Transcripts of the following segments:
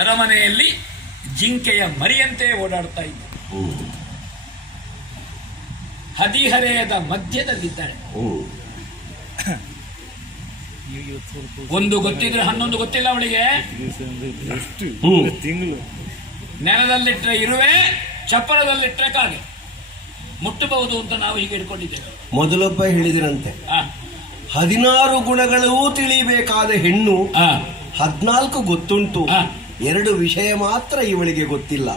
ಅರಮನೆಯಲ್ಲಿ ಜಿಂಕೆಯ ಮರಿಯಂತೆ ಓಡಾಡ್ತಾ ಇದ್ದ. ಹದಿಹರೆಯದ ಮಧ್ಯದಲ್ಲಿದ್ದಾಳೆ. ಒಂದು ಗೊತ್ತಿದ್ರೆ 11 ಗೊತ್ತಿಲ್ಲ ಅವಳಿಗೆ. ನೆಲದಲ್ಲಿಟ್ಟರೆ ಇರುವೆ, ಚಪ್ಪರದಲ್ಲಿಟ್ಟರೆ ಕಾಗೆ. ಮುಟ್ಟಬಹುದು ಅಂತ ನಾವು ಹೀಗೆ ಇಟ್ಕೊಂಡಿದ್ದೇವೆ. ಮೊದಲೊಬ್ಬ ಹೇಳಿದಿರಂತೆ, 16 ಗುಣಗಳೂ ತಿಳಿಯಬೇಕಾದ ಹೆಣ್ಣು 14 ಗೊತ್ತುಂಟು, 2 ವಿಷಯ ಮಾತ್ರ ಇವಳಿಗೆ ಗೊತ್ತಿಲ್ಲ.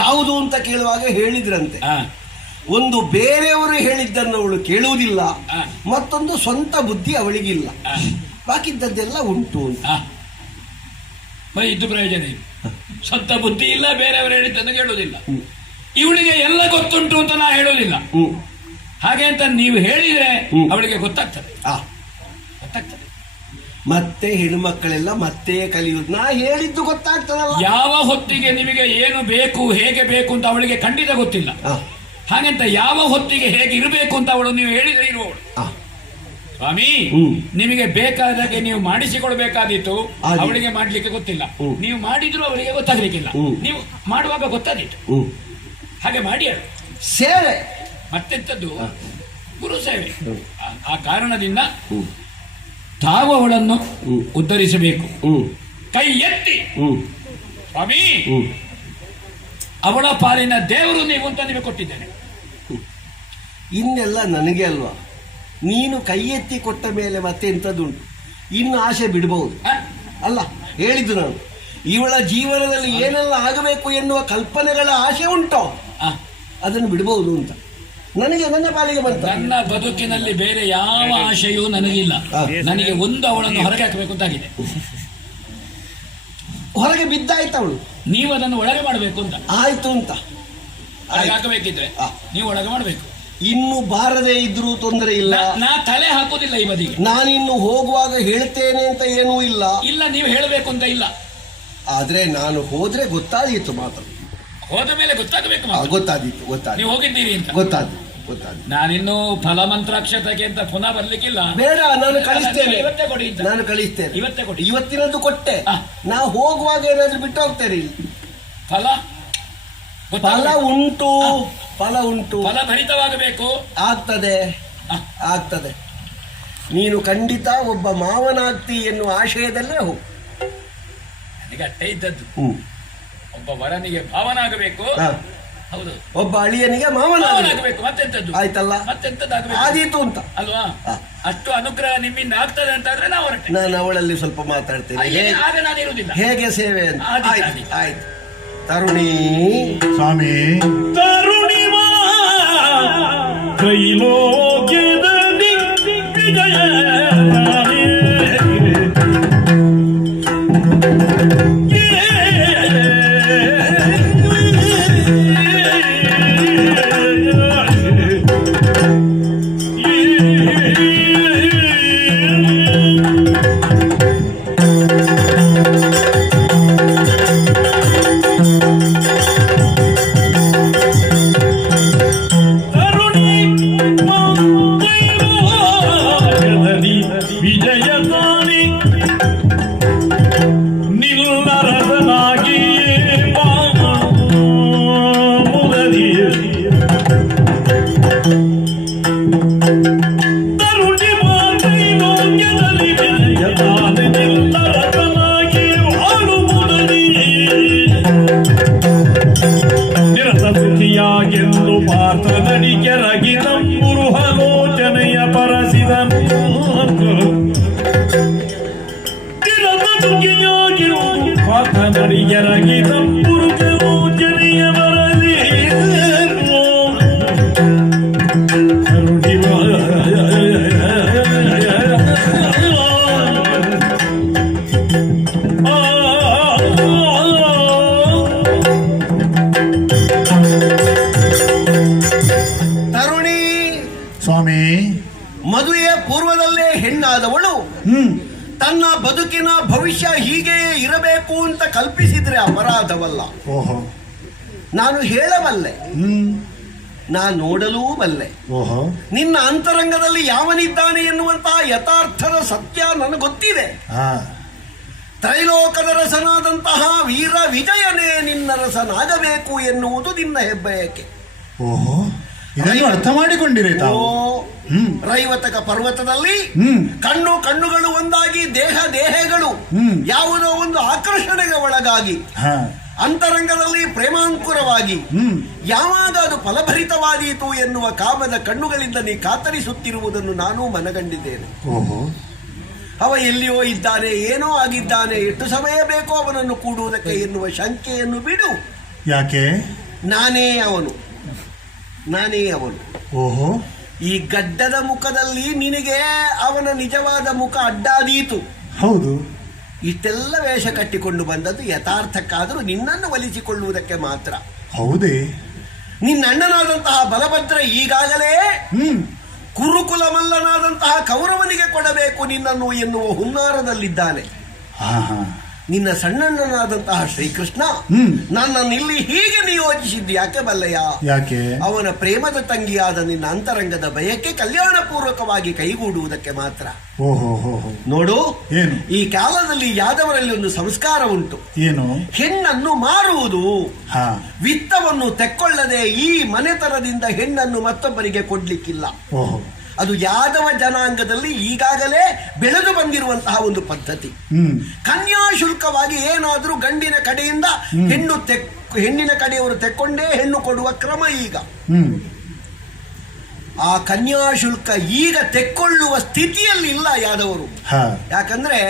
ಯಾವುದು ಅಂತ ಕೇಳುವಾಗ ಹೇಳಿದ್ರಂತೆ, ಒಂದು ಬೇರೆಯವರು ಹೇಳಿದ್ದನ್ನು ಅವಳು ಕೇಳುವುದಿಲ್ಲ, ಮತ್ತೊಂದು ಸ್ವಂತ ಬುದ್ಧಿ ಅವಳಿಗಿಲ್ಲ, ಬಾಕಿದ್ದದ್ದೆಲ್ಲ ಉಂಟು ಅಂತ. ಇದು ಪ್ರಯೋಜನ ಇಲ್ಲ. ಸ್ವಂತ ಬುದ್ಧಿ ಇಲ್ಲ, ಬೇರೆಯವರು ಹೇಳಿದ್ದನ್ನು ಕೇಳುವುದಿಲ್ಲ. ಇವಳಿಗೆ ಎಲ್ಲ ಗೊತ್ತುಂಟು ಅಂತ ನಾ ಹೇಳೋದಿಲ್ಲ. ಹಾಗೆ ಅಂತ ನೀವು ಹೇಳಿದ್ರೆ ಅವಳಿಗೆ ಗೊತ್ತಾಗ್ತದೆ. ಮತ್ತೆ ಹೆಣ್ಮಕ್ಕಳೆಲ್ಲ ಮತ್ತೆ ಕಲಿಯುವುದು. ನಾ ಹೇಳಿದ್ದು ಗೊತ್ತಾಗ್ತದಲ್ಲ. ಯಾವ ಹೊತ್ತಿಗೆ ನಿಮಗೆ ಏನು ಬೇಕು, ಹೇಗೆ ಬೇಕು ಅಂತ ಅವಳಿಗೆ ಖಂಡಿತ ಗೊತ್ತಿಲ್ಲ. ಹಾಗಂತ ಯಾವ ಹೊತ್ತಿಗೆ ಹೇಗೆ ಇರಬೇಕು ಅಂತ ಅವಳು ನೀವು ಹೇಳಿದ್ರೆ ಇರುವವಳು. ಸ್ವಾಮಿ, ನಿಮಗೆ ಬೇಕಾದಾಗೆ ನೀವು ಮಾಡಿಸಿಕೊಳ್ಬೇಕಾದಿತ್ತು, ಅವಳಿಗೆ ಮಾಡ್ಲಿಕ್ಕೆ ಗೊತ್ತಿಲ್ಲ. ನೀವು ಮಾಡಿದ್ರು ಅವಳಿಗೆ ಗೊತ್ತಾಗ್ಲಿಕ್ಕಿಲ್ಲ. ನೀವು ಮಾಡುವಾಗ ಗೊತ್ತಾದಿತ್ತು, ಹಾಗೆ ಮಾಡಿ ಅಳು. ಸೇವೆ ಮತ್ತೆಂಥದ್ದು? ಗುರು ಸೇವೆ. ಆ ಕಾರಣದಿಂದ ತಾವು ಅವಳನ್ನು ಉದ್ಧರಿಸಬೇಕು. ಕೈ ಎತ್ತಿ ಸ್ವಾಮಿ, ಅವಳ ಪಾಲಿನ ದೇವರು ನೀವು ಅಂತ ನಿಮಗೆ ಕೊಟ್ಟಿದ್ದೇನೆ. ಇನ್ನೆಲ್ಲ ನನಗೆ ಅಲ್ವಾ? ನೀನು ಕೈ ಎತ್ತಿ ಕೊಟ್ಟ ಮೇಲೆ ಮತ್ತೆ ಎಂಥದ್ದುಂಟು? ಇನ್ನು ಆಸೆ ಬಿಡಬಹುದು ಅಲ್ಲ? ಹೇಳಿದ್ದು ನಾನು, ಇವಳ ಜೀವನದಲ್ಲಿ ಏನೆಲ್ಲ ಆಗಬೇಕು ಎನ್ನುವ ಕಲ್ಪನೆಗಳ ಆಸೆ ಉಂಟೋ ಅದನ್ನು ಬಿಡಬಹುದು ಅಂತ ನನಗೆ ನನ್ನ ಪಾಲಿಗೆ ಬಂತ. ನನ್ನ ಬದುಕಿನಲ್ಲಿ ಬೇರೆ ಯಾವ ಆಶೆಯೂ ನನಗಿಲ್ಲ. ನನಗೆ ಒಂದು ಅವಳನ್ನು ಹೊರಗೆ ಹಾಕಬೇಕು ಅಂತಾಗಿದೆ. ಹೊರಗೆ ಬಿದ್ದಾಯ್ತು ಅವಳು, ನೀವು ಅದನ್ನು ಒಳಗೆ ಮಾಡಬೇಕು ಅಂತ ಆಯ್ತು ಅಂತ. ಹಾಕಬೇಕಿದ್ರೆ ನೀವು ಒಳಗೆ ಮಾಡಬೇಕು. ಇನ್ನು ಬಾರದೇ ಇದ್ರೂ ತೊಂದರೆ ಇಲ್ಲ. ನಾ ತಲೆ ಹಾಕೋದಿಲ್ಲ ಈ ಬದಿಗೆ. ನಾನಿನ್ನು ಹೋಗುವಾಗ ಹೇಳ್ತೇನೆ ಅಂತ ಏನೂ ಇಲ್ಲ. ಇಲ್ಲ, ನೀವು ಹೇಳಬೇಕು ಅಂತ ಇಲ್ಲ. ಆದ್ರೆ ನಾನು ಹೋದ್ರೆ ಗೊತ್ತಾದೀತು ಮಾತ್ರ. ಹೋದ ಮೇಲೆ ಗೊತ್ತಾಗಬೇಕು. ಗೊತ್ತಾದೀತು. ನೀವು ಹೋಗಿದ್ದೀರಿ ಅಂತ ಗೊತ್ತಾದೀತು. ನಾನಿನ್ನು ಫಲಮಂತ್ರಾಕ್ಷತೆಗೆ ಅಂತ ಪುನಃ ಬರ್ಲಿಕ್ಕಿಲ್ಲ. ಬೇಡ, ನಾನು ಕಳಿಸ್ತೇನೆ. ಇವತ್ತೇ ಕೊಡಿ ಅಂತ. ನಾನು ಕಳಿಸ್ತೇನೆ. ಇವತ್ತೇ ಕೊಡಿ. ಇವತ್ತಿನದ್ದು ಕೊಟ್ಟೆ. ನಾವು ಹೋಗುವಾಗ ಏನಾದ್ರೂ ಬಿಟ್ಟು ಹೋಗ್ತೇನೆ. ಫಲ ಉಂಟು, ಫಲ ಉಂಟು. ಫಲ ಭರಿತವಾಗಬೇಕು. ಆಗ್ತದೆ. ನೀನು ಖಂಡಿತ ಒಬ್ಬ ಮಾವನಾಗ್ತಿ ಎನ್ನುವ ಆಶಯದಲ್ಲೇ ಹೋಗು. ನನಗೆ ಅಟ್ಟೆ ಇದ್ದದ್ದು. ಒಬ್ಬ ವರನಿಗೆ ಭಾವನಾಗಬೇಕು. ಹೌದು, ಒಬ್ಬ ಅಳಿಯನಿಗೆ ಮಾವನಾಗಬೇಕು. ಮತ್ತೆಂತದ್ದು? ಆಯ್ತಲ್ಲ, ಮತ್ತೆಂತದ್ದಾಗಬೇಕು ಆದೀತು ಅಂತ ಅಲ್ವಾ? ಅಷ್ಟು ಅನುಗ್ರಹ ನಿಮ್ಮಿಂದ ಆಗ್ತದೆ ಅಂತಾದ್ರೆ ನಾವು ಹೊರಟೆ. ನಾನು ಅವಳಲ್ಲಿ ಸ್ವಲ್ಪ ಮಾತಾಡ್ತೇನೆ. ಆಗ ನಾನು ಇರುವುದಿಲ್ಲ. ಹೇಗೆ ಸೇವೆ ಅಂತ. ಆಯ್ತು. ತರುಣಿ ಸ್ವಾಮಿ, ತರುಣಿ ತ್ರೈಲೋಕ್ಯದ ದಿಗ್ವಿಜಯ ಮದುವೆಯ ಪೂರ್ವದಲ್ಲೇ ಹೆಣ್ಣಾದವಳು ತನ್ನ ಬದುಕಿನ ಭವಿಷ್ಯ ಹೀಗೆಯೇ ಇರಬೇಕು ಅಂತ ಕಲ್ಪಿಸಿದ್ರೆ ಅಪರಾಧವಲ್ಲ. ನಾನು ಹೇಳಬಲ್ಲೆ, ನಾನು ನೋಡಲೂ ಬಲ್ಲೆ. ನಿನ್ನ ಅಂತರಂಗದಲ್ಲಿ ಯಾವನಿದ್ದಾನೆ ಎನ್ನುವಂತಹ ಯಥಾರ್ಥದ ಸತ್ಯ ನನಗೆ ಗೊತ್ತಿದೆ. ತ್ರೈಲೋಕದ ರಸನಾದಂತಹ ವೀರ ವಿಜಯನೇ ನಿನ್ನ ರಸನಾಗಬೇಕು ಎನ್ನುವುದು ನಿನ್ನ ಹೆಬ್ಬಯಕೆ. ಓಹೋ, ಇದನ್ನು ಅರ್ಥ ಮಾಡಿಕೊಂಡಿರೇ ತಾವು. ರೈವತಕ ಪರ್ವತದಲ್ಲಿ ಕಣ್ಣುಗಳು ಒಂದಾಗಿ ದೇಹಗಳು ಯಾವುದೋ ಒಂದು ಆಕರ್ಷಣೆಗೆ ಒಳಗಾಗಿ ಅಂತರಂಗದಲ್ಲಿ ಪ್ರೇಮಾಂಕುರವಾಗಿ ಯಾವಾಗ ಅದು ಫಲಭರಿತವಾದೀತು ಎನ್ನುವ ಕಾಮದ ಕಣ್ಣುಗಳಿಂದ ನೀ ಕಾತರಿಸುತ್ತಿರುವುದನ್ನು ನಾನು ಮನಗಂಡಿದ್ದೇನೆ. ಅವ ಎಲ್ಲಿಯೋ ಇದ್ದಾನೆ, ಏನೋ ಆಗಿದ್ದಾನೆ, ಎಷ್ಟು ಸಮಯ ಬೇಕೋ ಅವನನ್ನು ಕೂಡುವುದಕ್ಕೆ ಎನ್ನುವ ಶಂಕೆಯನ್ನು ಬಿಡು. ಯಾಕೆ? ನಾನೇ ಅವನು. ಓಹೋ, ಈ ಗಡ್ಡದ ಮುಖದಲ್ಲಿ ನಿನಗೆ ಅವನ ನಿಜವಾದ ಮುಖ ಅಡ್ಡಾದೀತು. ಹೌದು. ಇಷ್ಟೆಲ್ಲ ವೇಷ ಕಟ್ಟಿಕೊಂಡು ಬಂದದ್ದು ಯಥಾರ್ಥಕ್ಕಾದರೂ ನಿನ್ನನ್ನು ಒಲಿಸಿಕೊಳ್ಳುವುದಕ್ಕೆ ಮಾತ್ರ. ಹೌದೇ? ನಿನ್ನ ಅಣ್ಣನಾದಂತಹ ಬಲಭದ್ರ ಈಗಾಗಲೇ ಕುರುಕುಲ ಮಲ್ಲನಾದಂತಹ ಕೌರವನಿಗೆ ಕೊಡಬೇಕು ನಿನ್ನನ್ನು ಎನ್ನುವ ಹುನ್ನಾರದಲ್ಲಿದ್ದಾನೆ. ನಿನ್ನ ಸಣ್ಣಣ್ಣನಾದಂತಹ ಶ್ರೀಕೃಷ್ಣ ನನ್ನನ್ನು ಇಲ್ಲಿ ಹೀಗೆ ನಿಯೋಜಿಸಿದ್ದು ಯಾಕೆ ಬಲ್ಲಯ್ಯ? ಯಾಕೆ? ಅವನ ಪ್ರೇಮದ ತಂಗಿಯಾದ ನಿನ್ನ ಅಂತರಂಗದ ಬಯಕೆ ಕಲ್ಯಾಣ ಪೂರ್ವಕವಾಗಿ ಕೈಗೂಡುವುದಕ್ಕೆ ಮಾತ್ರ. ನೋಡು, ಏನು ಈ ಕಾಲದಲ್ಲಿ ಯಾದವರಲ್ಲಿ ಒಂದು ಸಂಸ್ಕಾರ ಉಂಟು. ಏನು? ಹೆಣ್ಣನ್ನು ಮಾರುವುದು. ವಿತ್ತವನ್ನು ತೆಕ್ಕೊಳ್ಳದೆ ಈ ಮನೆತನದಿಂದ ಹೆಣ್ಣನ್ನು ಮತ್ತೊಬ್ಬರಿಗೆ ಕೊಡ್ಲಿಕ್ಕಿಲ್ಲ. ಅದು ಯಾದವ ಜನಾಂಗದಲ್ಲಿ ಈಗಾಗಲೇ ಬೆಳೆದು ಬಂದಿರುವಂತಹ ಒಂದು ಪದ್ಧತಿ. ಕನ್ಯಾಶುಲ್ಕವಾಗಿ ಏನಾದರೂ ಗಂಡಿನ ಕಡೆಯಿಂದ ಹೆಣ್ಣಿನ ಕಡೆಯವರು ತೆಕ್ಕೊಂಡೇ ಹೆಣ್ಣು ಕೊಡುವ ಕ್ರಮ ಈಗ. ಆ ಕನ್ಯಾಶುಲ್ಕ ಈಗ ತೆಕ್ಕೊಳ್ಳುವ ಸ್ಥಿತಿಯಲ್ಲಿ ಇಲ್ಲ ಯಾದವರು. ಯಾಕಂದ್ರೆ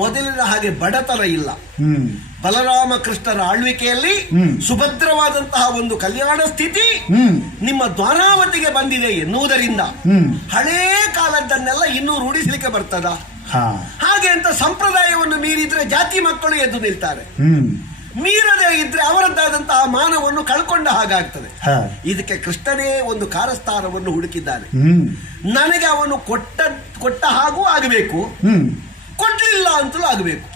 ಮೊದಲಿನ ಹಾಗೆ ಬಡತನ ಇಲ್ಲ. ಬಲರಾಮಕೃಷ್ಣರ ಆಳ್ವಿಕೆಯಲ್ಲಿ ಸುಭದ್ರವಾದಂತಹ ಒಂದು ಕಲ್ಯಾಣ ಸ್ಥಿತಿ ನಿಮ್ಮ ದ್ವಾರಾವತಿಗೆ ಬಂದಿದೆ ಎನ್ನುವುದರಿಂದ ಹಳೇ ಕಾಲದ್ದನ್ನೆಲ್ಲ ಇನ್ನೂ ರೂಢಿಸಲಿಕ್ಕೆ ಬರ್ತದ? ಹಾಗೆ ಅಂತ ಸಂಪ್ರದಾಯವನ್ನು ಮೀರಿದ್ರೆ ಜಾತಿ ಮಕ್ಕಳು ಎದ್ದು ನಿಲ್ತಾರೆ. ಮೀರದೇ ಇದ್ರೆ ಅವರದ್ದಾದಂತಹ ಮಾನವನ್ನು ಕಳ್ಕೊಂಡ ಹಾಗಾಗ್ತದೆ. ಇದಕ್ಕೆ ಕೃಷ್ಣನೇ ಒಂದು ಕಾರಸ್ಥಾನವನ್ನು ಹುಡುಕಿದ್ದಾನೆ. ನನಗೆ ಅವನು ಕೊಟ್ಟ ಹಾಗೂ ಆಗಬೇಕು, ಕೊಡ್ಲಿಲ್ಲ ಅಂತಲೂ ಆಗಬೇಕು.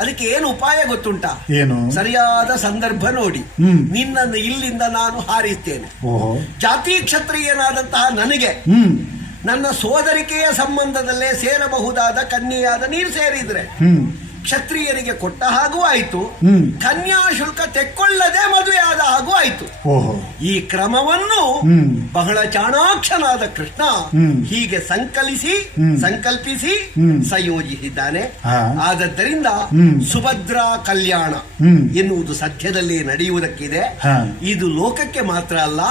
ಅದಕ್ಕೆ ಏನು ಉಪಾಯ ಗೊತ್ತುಂಟಾ? ಏನು? ಸರಿಯಾದ ಸಂದರ್ಭ ನೋಡಿ ನಿನ್ನನ್ನು ಇಲ್ಲಿಂದ ನಾನು ಹಾರಿಸ್ತೇನೆ. ಜಾತಿ ಕ್ಷತ್ರಿಯನಾದಂತಹ ನನಗೆ ನನ್ನ ಸೋದರಿಕೆಯ ಸಂಬಂಧದಲ್ಲೇ ಸೇರಬಹುದಾದ ಕನ್ಯೆಯಾದ ನೀರು ಸೇರಿದ್ರೆ ಕ್ಷತ್ರಿಯರಿಗೆ ಕೊಟ್ಟ ಹಾಗೂ ಆಯ್ತು, ಕನ್ಯಾಶುಲ್ಕ ತೆಕ್ಕೊಳ್ಳದೆ ಮದುವೆಯಾದ ಹಾಗೂ ಆಯ್ತು. ಈ ಕ್ರಮವನ್ನು ಬಹಳ ಚಾಣಾಕ್ಷನಾದ ಕೃಷ್ಣ ಹೀಗೆ ಸಂಕಲ್ಪಿಸಿ ಸಂಯೋಜಿಸಿದ್ದಾನೆ. ಆದದ್ದರಿಂದ ಸುಭದ್ರಾ ಕಲ್ಯಾಣ ಎನ್ನುವುದು ಸದ್ಯದಲ್ಲಿ ನಡೆಯುವುದಕ್ಕಿದೆ. ಇದು ಲೋಕಕ್ಕೆ ಮಾತ್ರ ಅಲ್ಲ,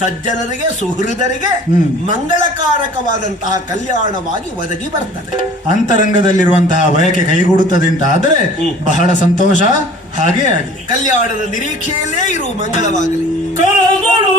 ಸಜ್ಜನರಿಗೆ ಸುಹೃದರಿಗೆ ಮಂಗಳಕಾರಕವಾದಂತಹ ಕಲ್ಯಾಣವಾಗಿ ಒದಗಿ ಬರ್ತದೆ. ಅಂತರಂಗದಲ್ಲಿರುವಂತಹ ಬಯಕೆ ಕೈಗೂಡುತ್ತದೆ ಅಂತ ಆದರೆ ಬಹಳ ಸಂತೋಷ. ಹಾಗೇ ಆಗಲಿ. ಕಲ್ಯಾಣದ ನಿರೀಕ್ಷೆಯಲ್ಲೇ ಇರು. ಮಂಗಳವಾಗಲಿ. ಕರಗಳು